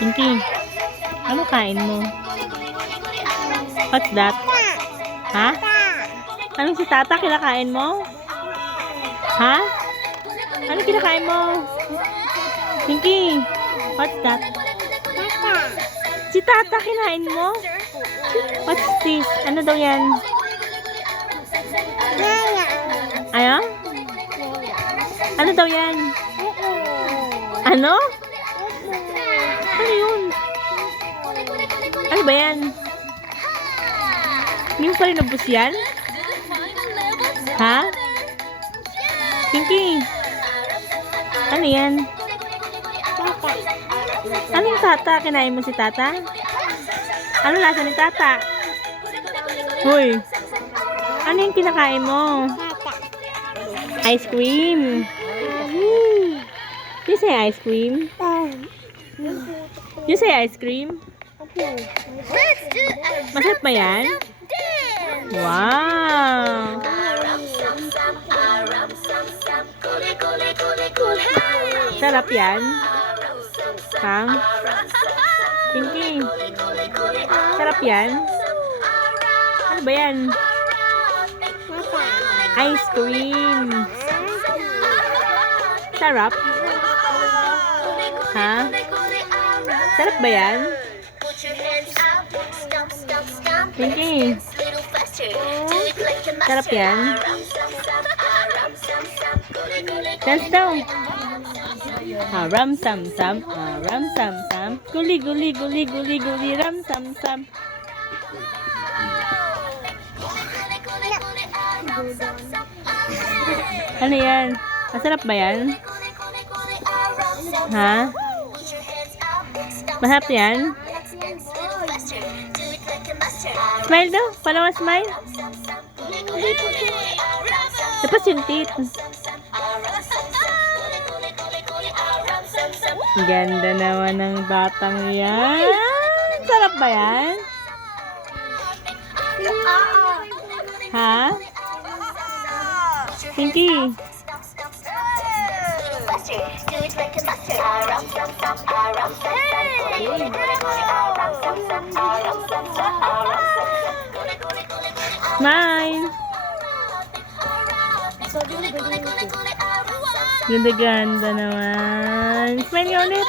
Pinky, ano kain mo? What's that? Ha? Anong si Tata kinakain mo? Ha? Anong kinakain mo? Pinky, what's that? Si Tata kinain mo? What's this? Ano daw yan? Ano? Ano daw yan? Ano? Ano yun? Ano ba yan? Hindi mo pa rin nabus yan? Ha? Pinky? Ano yan? Anong Tata? Kinain mo si Tata? Ano lasa ni Tata? Hoy! Ano yung kinakain mo? Ice cream. You say ice cream? You say ice cream? Masarap ba yan? Wow! Sarap yan? Ha? Pinky? Sarap yan? Ano ba yan? Ice cream. Sarap? Ha? Sarap ba yan? Pinky? Sarap yan? Dance daw. Ram sam sam, ram sam sam. Guli guli guli guli guli ram sam sam. Ano yan? Masarap ba yan? Ha? Masarap yan? Smile daw. Palawa smile. Tapos yung teeth. Ganda naman ng batang yan. Sarap ba yan? Ha? Pinky? Smile! Ganda-ganda naman. Smile ka ulit.